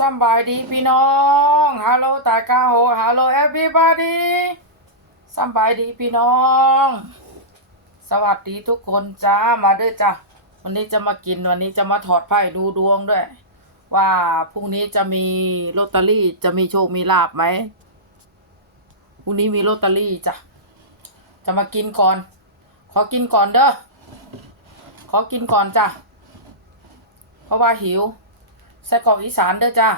สบายดีพี่น้องฮัลโหลตากาโฮฮัลโหลเอฟวีบาดีสบายดีพี่น้อง สวัสดีทุกคนจ้ามาด้วยจ้ะวันนี้จะมากินวันนี้จะมาถอดไพ่ดูดวงด้วย ว่าพรุ่งนี้จะมีลอตเตอรี่จะมีโชคมีลาบไหมพรุ่งนี้มีลอตเตอรี่จ้ะจะมากินก่อน ขอกินก่อนเด้อขอกินก่อนจ้ะเพราะว่าหิว ไส้กรอกอีสานเด้อจ้า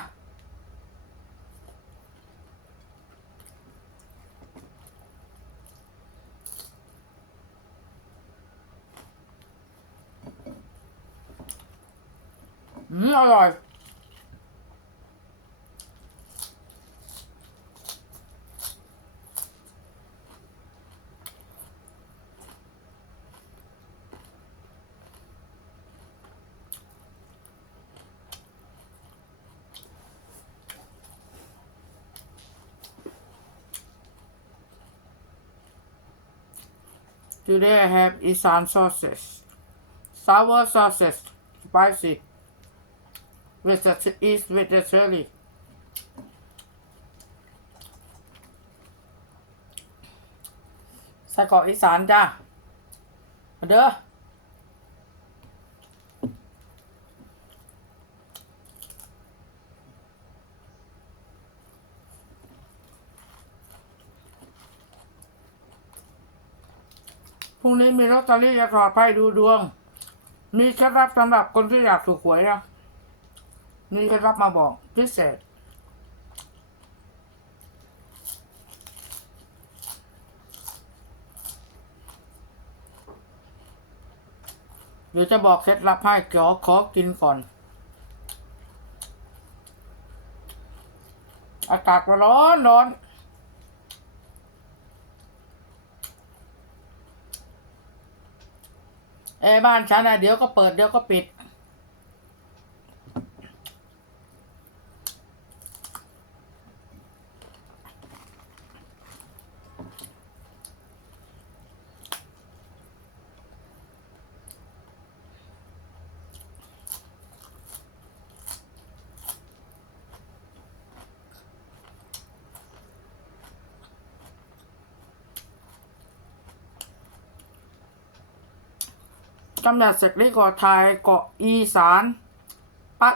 อืมอร่อย Today I have Isan sauces. Sour sauces, spicy, with the, is with the chili. Sai Isan ra. รุ่งนี้มีลอตเตอรี่จะถอดไพ่ดูดวง มีเคล็ดลับสำหรับคนที่อยากถูกหวยนะมีเคล็ดลับมาบอกพิเศษเดี๋ยวจะบอกเคล็ดลับให้ขอขอกินก่อน อากาศร้อนร้อน แอร์ บ้านฉันนะเดี๋ยวก็เปิดเดี๋ยวก็ปิด 今日食呢個泰國伊散北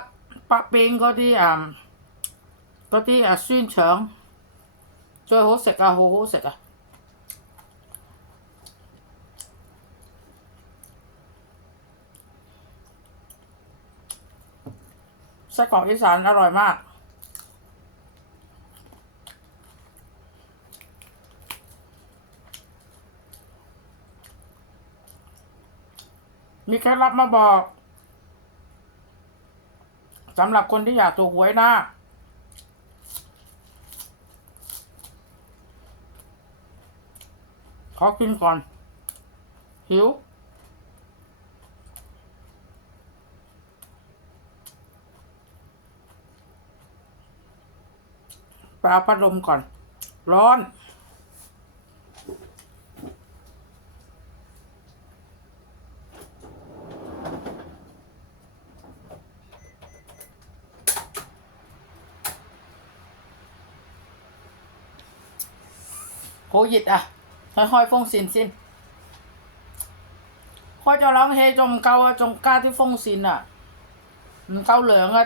北邊嗰啲誒嗰啲誒酸腸，最好食啊！好好食啊！西國伊散，誒好食。 มีเคล็ดลับมาบอกสำหรับคนที่อยากถูกหวยนะขอกินก่อน หิวปเอาพัดลมก่อน ร้อน โควิดอะค่อยๆ phong xin xin ค่อยจะล้างเฮจงเกาอะจงกล้าที่ phong xin อะมันเกาเหลืองอะ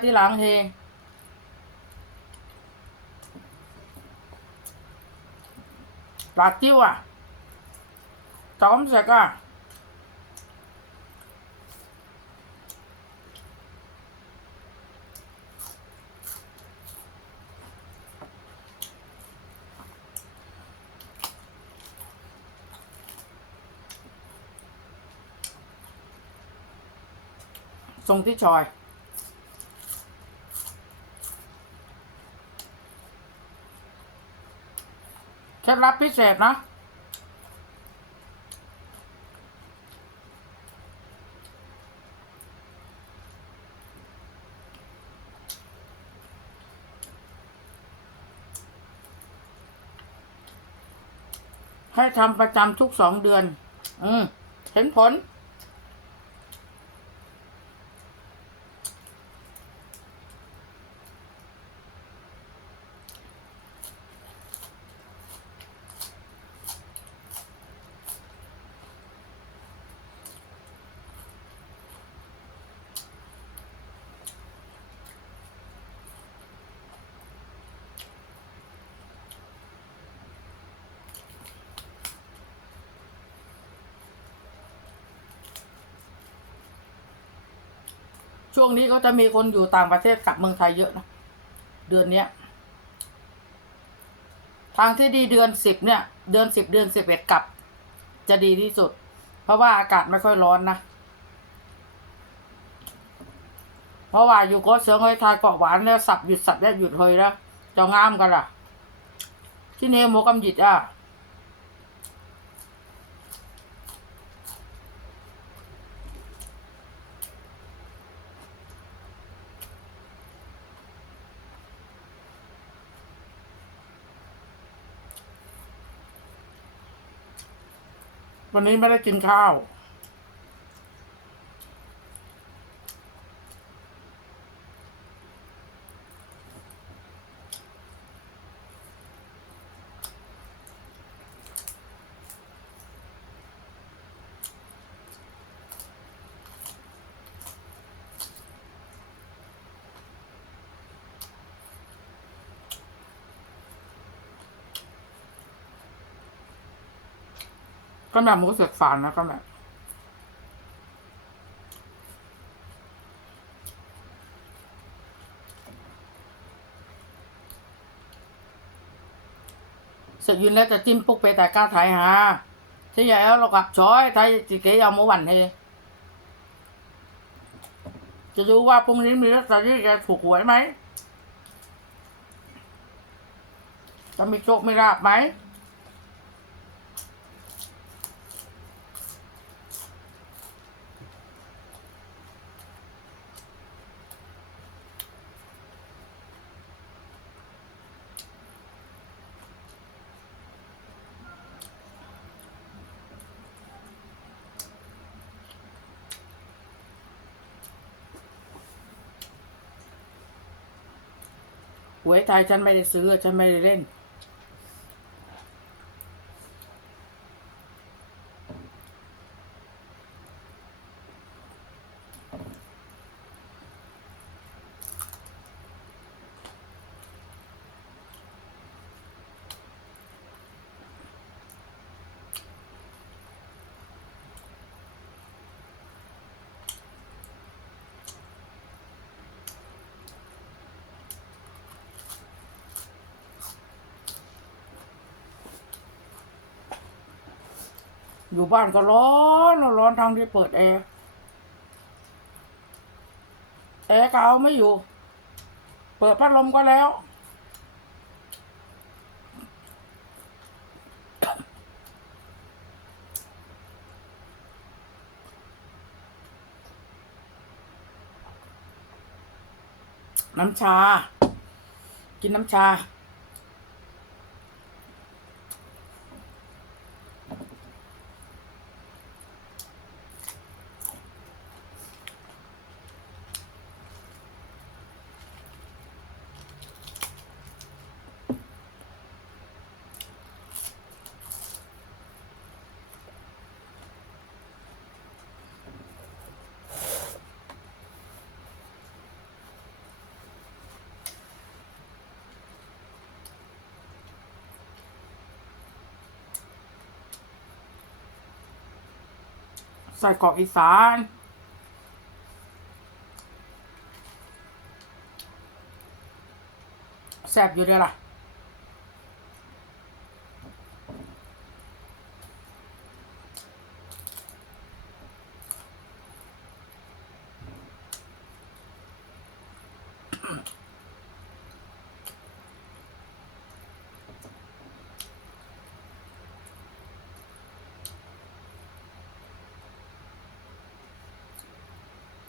ทรงที่ชอย เคล็ดลับพิเศษนะให้ทำประจำทุกสองเดือน อืม เห็นผล ช่วงนี้ก็จะมีคนอยู่ต่างประเทศกลับเมืองไทยเยอะนะเดือนเนี้ย ทางที่ดีเดือนสิบเนี่ย เดือนสิบเดือนสิบเอ็ดกลับ จะดีที่สุด เพราะว่าอากาศไม่ค่อยร้อนนะเพราะว่าอยู่ก็เสือเฮยทายเกาะหวานแล้วสับหยุดสับแล้วหยุดเฮยแล้วจะงามกันล่ะที่นี่โมกำหยิดอะ วันนี้ไม่ได้กินข้าว ก็แบบหมูเสียกฝานนะก็แบบเสร็จยืนแล้วจะจิ้ม ปุ๊กไปแต่ก้าถ่ายหาที่ใหญ่แล้วเรากับช้อยไทยจีเกยเอาหมูหวันเฮจะดูว่าพรุ่งนี้มีลอตเตอรี่จะถูกหวยไหม จะมีโชคไม่ราบไหม หวยไทยฉันไม่ได้ซื้อฉันไม่ได้เล่น อยู่บ้านก็ร้อนร้อนทางที่เปิดแอร์แอร์ก็เอาไม่อยู่ เปิดพัดลมก็แล้ว น้ำชา กินน้ำชา ส่กรอกอีสานแซ่บอยู่เดียวล่ะ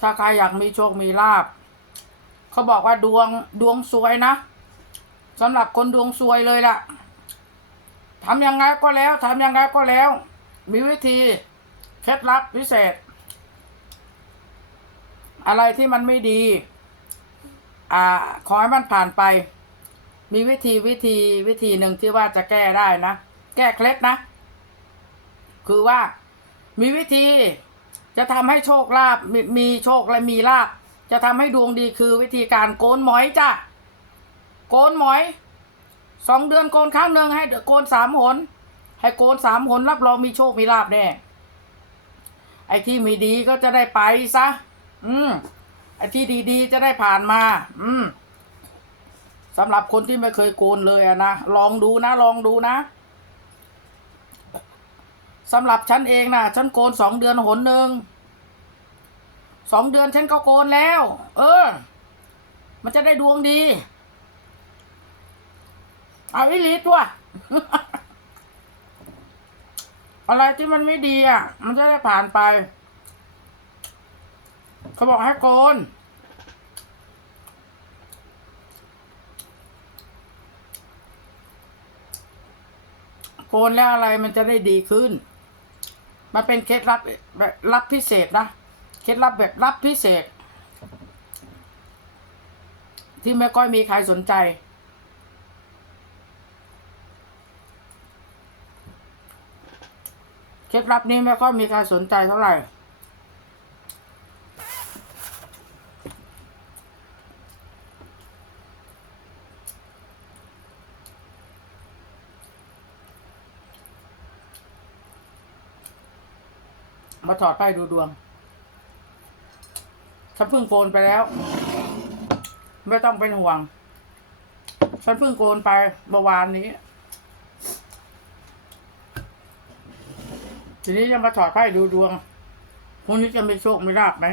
ถ้าใครอยากมีโชคมีลาบเขาบอกว่าดวงดวงสวยนะสำหรับคนดวงสวยเลยล่ะทำยังไงก็แล้วทำยังไงก็แล้ว มีวิธีเคล็ดลับพิเศษ อะไรที่มันไม่ดี อ่า ขอให้มันผ่านไป มีวิธีวิธีวิธีหนึ่งที่ว่าจะแก้ได้นะ แก้เคล็ดนะ คือว่ามีวิธี จะทำให้โชคลาภมมีโชคและมีลาภจะทำให้ดวงดีคือวิธีการโกนหมอยจ้ะโกนหมอยสองเดือนโกนครั้งหนึ่งให้โกนสามหน ให้โกนสามหนรับรองมีโชคมีลาภแน่ไอ้ที่ไม่ดีก็จะได้ไปซะ อืมไอ้ที่ดีๆ จะได้ผ่านมา อืมสำหรับคนที่ไม่เคยโกนเลยอะนะ ลองดูนะ ลองดูนะ สำหรับฉันเองนะฉันโกนสองเดือนหนหนึ่งสองเดือนฉันก็โกนแล้ว เออ มันจะได้ดวงดี เอาวิลีตัวอะไรที่มันไม่ดีอะ มันจะได้ผ่านไป เขาบอกให้โกนโกนแล้วอะไรมันจะได้ดีขึ้น มันเป็นเคล็ดลับแบบลับพิเศษนะเคล็ดลับแบบลับพิเศษ ที่ไม่ค่อยมีใครสนใจ เคล็ดลับนี้ไม่ค่อยมีใครสนใจเท่าไหร่ มาถอดป้ายดูดวงฉันเพิ่งโกนไปแล้ว ไม่ต้องเป็นห่วง ฉันเพิ่งโกนไปเมื่อวานนี้ ทีนี้จะมาถอดไพ่ดูดวงพรุ่งนี้จะมีโชคมีลาภไหม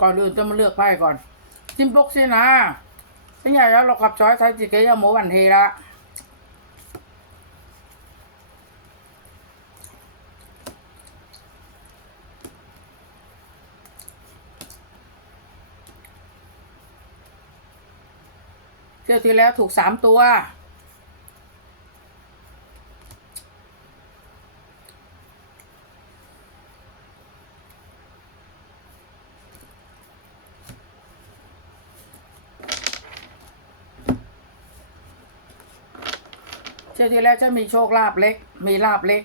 ก่อนอื่นจะมาเลือกไพ่ก่อน จิมปกสินะฉันอยากจะเรากับช้อยไทยจิเกยโมวันเทละเที่ยวที่แล้วถูกสามตัว ที่ยวที่แล้วจะมีโชคลาภเล็ก มีลาบเล็ก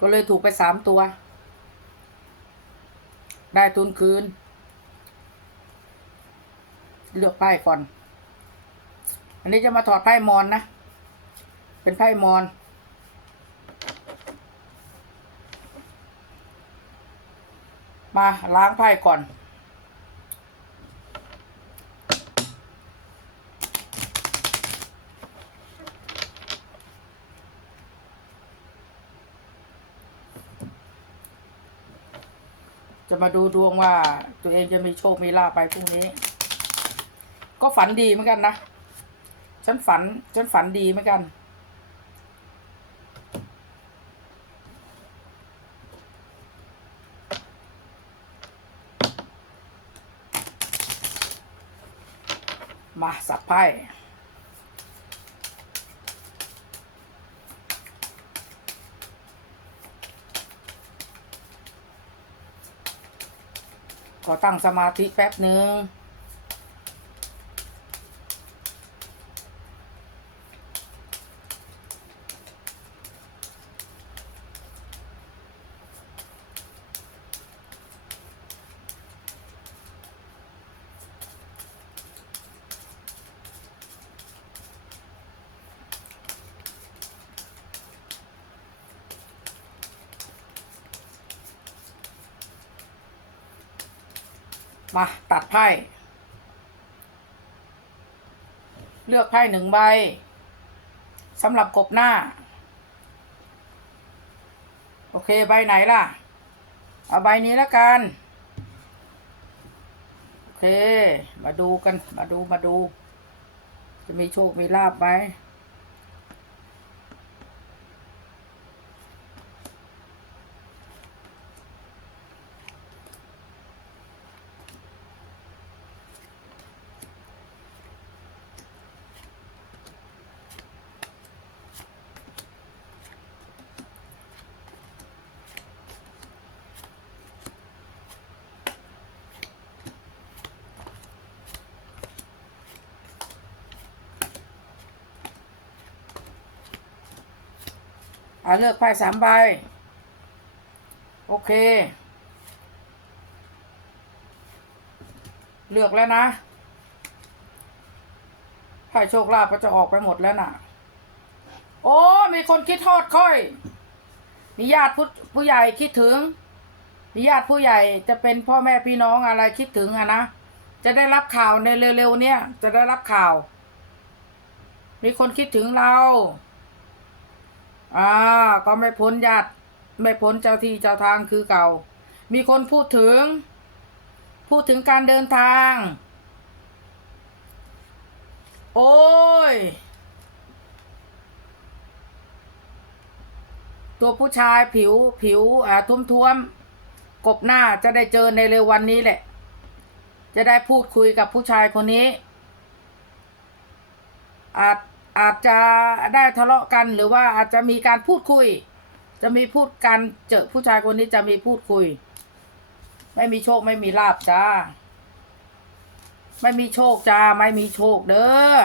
ก็เลยถูกไปสามตัว ได้ทุนคืน เลือกไพ่ก่อน อันนี้จะมาถอดไพ่มอนนะ เป็นไพ่มอนมาล้างไพ่ก่อน มาดูดวงว่า ตัวเองจะมีโชค มีลาภไปพรุ่งนี้ ก็ฝันดีเหมือนกันนะ ฉันฝัน ฉันฝันดีเหมือนกัน มาสับไพ่ ขอตั้งสมาธิแป๊บหนึ่ง พ่ เลือกไพ่หนึ่งใบสำหรับกบหน้า โอเคใบไหนล่ะ เอาใบนี้แล้วกัน โอเค มาดูกัน มาดูมาดู จะมีโชค มีลาบไหม อ่าเลือกไพ่สามใบ โอเค เลือกแล้วนะไพ่โชคลาภก็จะออกไปหมดแล้วน่ะ โอ้ มีคนคิดทอดค่อย มีญาติผู้ผู้ใหญ่คิดถึง มีญาติผู้ใหญ่จะเป็นพ่อแม่พี่น้องอะไรคิดถึงอะนะ จะได้รับข่าวในเร็วๆเนี่ยจะได้รับข่าว มีคนคิดถึงเรา อ่าก็ไม่พ้นญาติไม่พ้นเจ้าที่เจ้าทางคือเก่า มีคนพูดถึง พูดถึงการเดินทาง โอ้ย ตัวผู้ชายผิวผิวอ่าทุ่มท้วมๆ กบหน้าจะได้เจอในเร็ววันนี้แหละ จะได้พูดคุยกับผู้ชายคนนี้อาจ อาจจะได้ทะเลาะกันหรือว่าอาจจะมีการพูดคุย จะมีพูดกันเจอผู้ชายคนนี้จะมีพูดคุย ไม่มีโชคไม่มีลาบจ้า ไม่มีโชคจ้า ไม่มีโชคเด้อ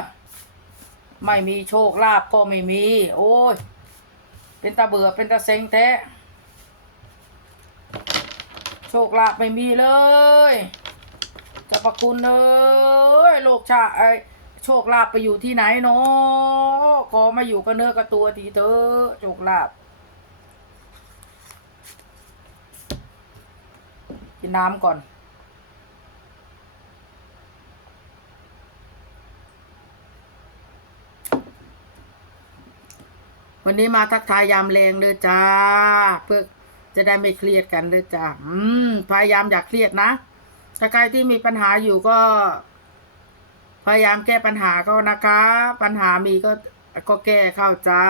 ไม่มีโชคลาบก็ไม่มี โอ้ย เป็นตาเบื่อเป็นตาเซ็งแท้โชคลาภไม่มีเลยจะประคุณเลยโลกชาไอ โชคลาภไปอยู่ที่ไหนเนาะขอมาอยู่กับเนื้อกับตัวทีเถอะโชคลาภกินน้ำก่อน วันนี้มาทักทายยามแรงเลยจ้า เพื่อจะได้ไม่เครียดกันเลยจ้า อืม พยายามอย่าเครียดนะ ถ้าใครที่มีปัญหาอยู่ก็ พยายามแก้ปัญหาก็นะคะ ปัญหามีก็ก็แก้เข้าจ้า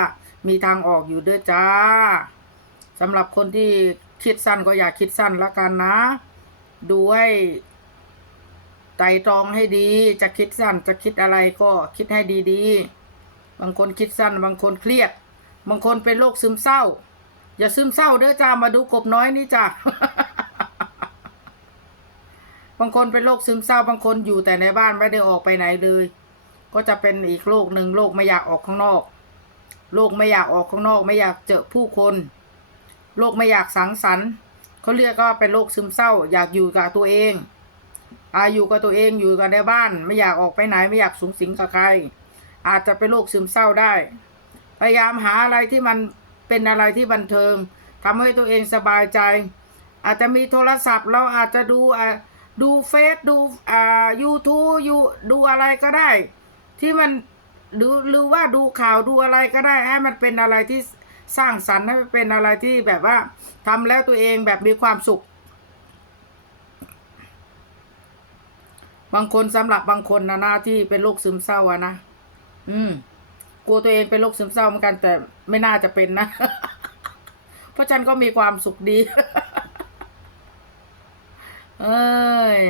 มีทางออกอยู่ด้วยจ้าสำหรับคนที่คิดสั้นก็อย่าคิดสั้นละกันนะ ดูให้ไตรตรองให้ดี จะคิดสั้นจะคิดอะไรก็คิดให้ดีๆ บางคนคิดสั้น บางคนเครียด บางคนเป็นโรคซึมเศร้า อย่าซึมเศร้าเด้อจ้ามาดูกบน้อยนี่จ้า บางคนเป็นโรคซึมเศร้าบางคนอยู่แต่ในบ้านไม่ได้ออกไปไหนเลย ก็จะเป็นอีกโรคหนึ่งโรคไม่อยากออกข้างนอกโรคไม่อยากออกข้างนอก ไม่อยากเจอผู้คนโรคไม่อยากสังสรรค์เขาเรียกก็เป็นโรคซึมเศร้า อยากอยู่กับตัวเองอาอยู่กับตัวเองอยู่กับในบ้าน ไม่อยากออกไปไหนไม่อยากสูงสิงกับใคร อาจจะเป็นโรคซึมเศร้าได้ พยายามหาอะไรที่มันเป็นอะไรที่บันเทิงทำให้ตัวเองสบายใจ อาจจะมีโทรศัพท์เราอาจจะดูอ่ ดูเฟซดูอ่ายูทูบยูดูอะไรก็ได้ ที่มันหรือหรือว่าดูข่าวดูอะไรก็ได้ ให้มันเป็นอะไรที่สร้างสรรค์ให้มันเป็นอะไรที่แบบว่าทำแล้วตัวเองแบบมีความสุข บางคนสำหรับบางคนนะหน้าที่เป็นโรคซึมเศร้าอะนะอืมกลัวตัวเองเป็นโรคซึมเศร้าเหมือนกันแต่ไม่น่าจะเป็นนะ เพราะฉันก็มีความสุขดี เอ้ย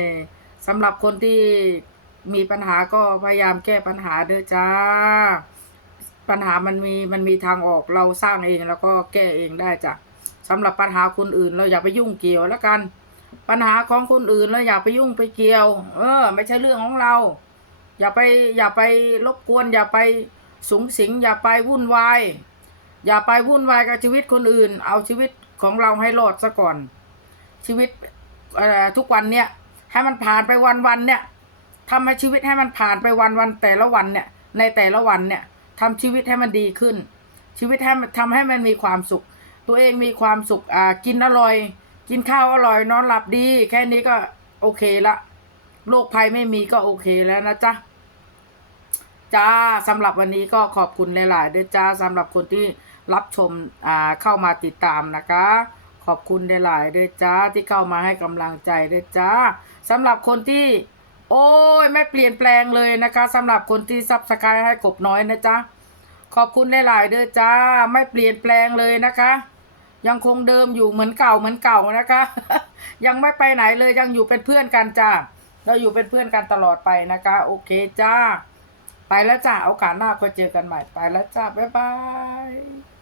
สำหรับคนที่มีปัญหาก็พยายามแก้ปัญหาเด้วยจ้า ปัญหามันมีมันมีทางออกเราสร้างเองแล้วก็แก้เองได้จ้ะสำหรับปัญหาคนอื่นเราอย่าไปยุ่งเกี่ยวแล้วกัน ปัญหาของคนอื่นเราอย่าไปยุ่งไปเกี่ยว เออ ไม่ใช่เรื่องของเรา อย่าไปอย่าไปรบกวน อย่าไปสุงสิง อย่าไปวุ่นวายอย่าไปวุ่นวายกับชีวิตคนอื่น เอาชีวิตของเราให้รอดซะก่อน ชีวิต ทุกวันเนี่ยให้มันผ่านไปวันวันเนี่ยทำให้ชีวิตให้มันผ่านไปวันวันแต่ละวันเนี่ยในแต่ละวันเนี่ยทำชีวิตให้มันดีขึ้น ชีวิตให้มันทำให้มันมีความสุข ตัวเองมีความสุขอ่ากินอร่อย กินข้าวอร่อยนอนหลับดี แค่นี้ก็โอเคละโรคภัยไม่มีก็โอเคแล้วนะจ๊ะจ้าสำหรับวันนี้ก็ขอบคุณหลายๆด้วยจ้าสำหรับคนที่รับชมอ่าเข้ามาติดตามนะคะ ขอบคุณหลายๆด้วยจ้าที่เข้ามาให้กำลังใจด้วยจ้าสำหรับคนที่ โอ้ยไม่เปลี่ยนแปลงเลยนะคะสำหรับคนที่ซับสไครต์ให้กบน้อยนะจ๊ะขอบคุณหลายๆด้วยจ้า ไม่เปลี่ยนแปลงเลยนะคะ ยังคงเดิมอยู่เหมือนเก่าเหมือนเก่านะคะ ยังไม่ไปไหนเลยยังอยู่เป็นเพื่อนกันจ้าเราอยู่เป็นเพื่อนกันตลอดไปนะคะ โอเคจ้า ไปแล้วจ้าโอกาสหน้าค่อยเจอกันใหม่ไปแล้วจ้าบ๊ายบาย